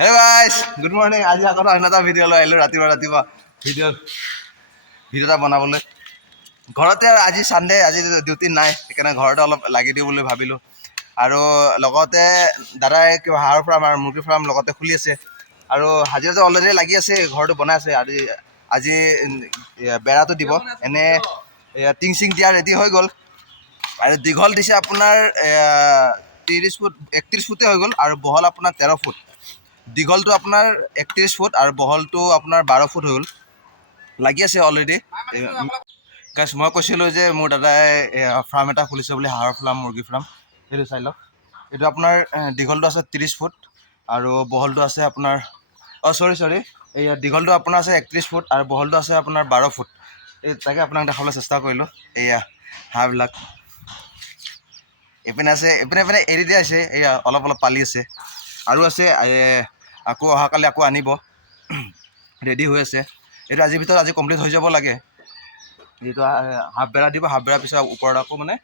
Hey guys, good morning. আজি আকৌ এটা ভিডিঅ' লৈ আহিলোঁ ৰাতিপুৱা ভিডিঅ' এটা বনাবলৈ। ঘৰতে আজি ছানডে, আজি ডিউটি নাই, সেইকাৰণে ঘৰতে অলপ লাগি দিওঁ বুলি ভাবিলোঁ। আৰু লগতে দাদাই কিবা হাঁহৰ ফাৰ্ম আৰু মুৰ্গী ফাৰ্ম লগতে খুলি আছে। আৰু হাজিৰাটো অলৰেডি লাগি আছে, ঘৰটো বনাই আছে। আজি বেৰাটো দিব, এনে টিং চিং দিয়া ৰেডি হৈ গ'ল। আৰু দীঘল দিছে আপোনাৰ 30 ফুট 31 ফুটে হৈ গ'ল, আৰু বহল আপোনাৰ 13 ফুট। দীঘলটো আপোনাৰ 31 ফুট আৰু বহলটো আপোনাৰ 12 ফুট হৈ গ'ল, লাগি আছে অলৰেডি। গাইছ, মই কৈছিলোঁ যে মোৰ দাদাই ফাৰ্ম এটা খুলিছে বুলি, হাঁহৰ ফাৰ্ম মুৰ্গী ফাৰ্ম। সেইটো চাই লওক। এইটো আপোনাৰ দীঘলটো আছে 30 ফুট আৰু বহলটো আছে আপোনাৰ চৰি এই দীঘলটো আপোনাৰ আছে 31 ফুট আৰু বহলটো আছে আপোনাৰ 12 ফুট। এই তাকে আপোনাক দেখাবলৈ চেষ্টা কৰিলোঁ। এয়া হাঁহবিলাক এইপিনে আছে, এইপিনে এৰি দিয়া আছে, এয়া অলপ পালি আছে আৰু আছে। আকৌ অহাকালি আকৌ আনিব, ৰেডি হৈ আছে। এইটো আজিৰ ভিতৰত আজি কমপ্লিট হৈ যাব লাগে। যিটো হাফ বেৰা দিব, হাফ বেৰাৰ পিছত ওপৰত আকৌ মানে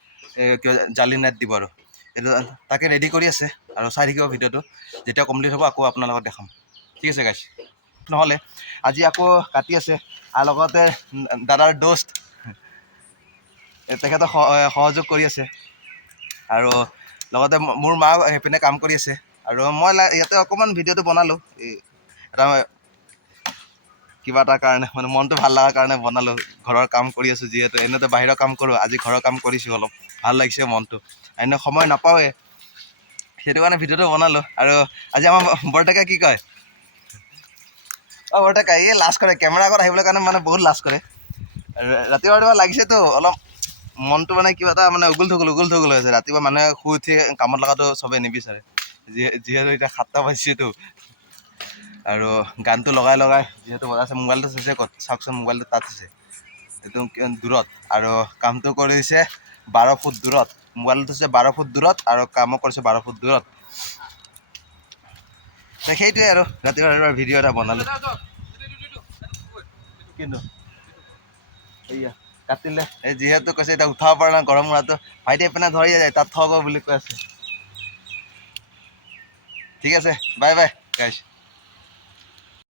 জালি নেট দিব। আৰু এইটো তাকে ৰেডি কৰি আছে, আৰু চাই থাকিব ভিডিঅ'টো। যেতিয়া কমপ্লিট হ'ব আকৌ আপোনাৰ লগত দেখাম। ঠিক আছে গাইছ। নহ'লে আজি আকৌ কাটি আছে, আৰু লগতে দাদাৰ দোস্ত তেখেতক সহযোগ কৰি আছে। আৰু লগতে মোৰ মা সেইপিনে কাম কৰি আছে, আৰু মই ইয়াতে অকণমান ভিডিঅ'টো বনালোঁ। এটা কিবা এটাৰ কাৰণে, মানে মনটো ভাল লগাৰ কাৰণে বনালোঁ। ঘৰৰ কাম কৰি আছোঁ যিহেতু, এনেতো বাহিৰৰ কাম কৰোঁ, আজি ঘৰৰ কাম কৰিছোঁ, অলপ ভাল লাগিছে মনটো। এনে সময় নাপাওঁৱে, সেইটো কাৰণে ভিডিঅ'টো বনালোঁ। আৰু আজি আমাৰ বৰদেউতাই কি কয়, বৰদেউতাই এই লাজ কৰে, কেমেৰা আগত আহিবলৈ কাৰণে মানে বহুত লাজ কৰে। ৰাতিপুৱা লাগিছেতো অলপ মনটো মানে কিবা এটা মানে উগুল থুগুল হৈ আছে। ৰাতিপুৱা মানুহে শুই উঠি কামত লগাটো চবেই নিবিচাৰে, যিহেতু এতিয়া 7টা বাজিছেতো। আৰু গানটো লগাই যিহেতু বজাইছে, মোবাইলটো চাইছে ক'ত চাওকচোন, মোবাইলটো তাত আছে, এইটো দূৰত। আৰু কামটো কৰিছে 12 ফুট দূৰত, মোবাইলটো আছে 12 ফুট দূৰত, আৰু কামো কৰিছে 12 ফুট দূৰত। সেইটোৱে আৰু ৰাতিপুৱা ভিডিঅ' এটা বনালোঁ। কিন্তু এয়া কাটিলে, যিহেতু কৈছে এতিয়া উঠাব পৰা নাই গৰম হোৱাটো, ভাইটি এইপিনে ধৰি যায় তাত থব বুলি কৈ আছে। ঠিক আছে, বাই বাই গাইছ।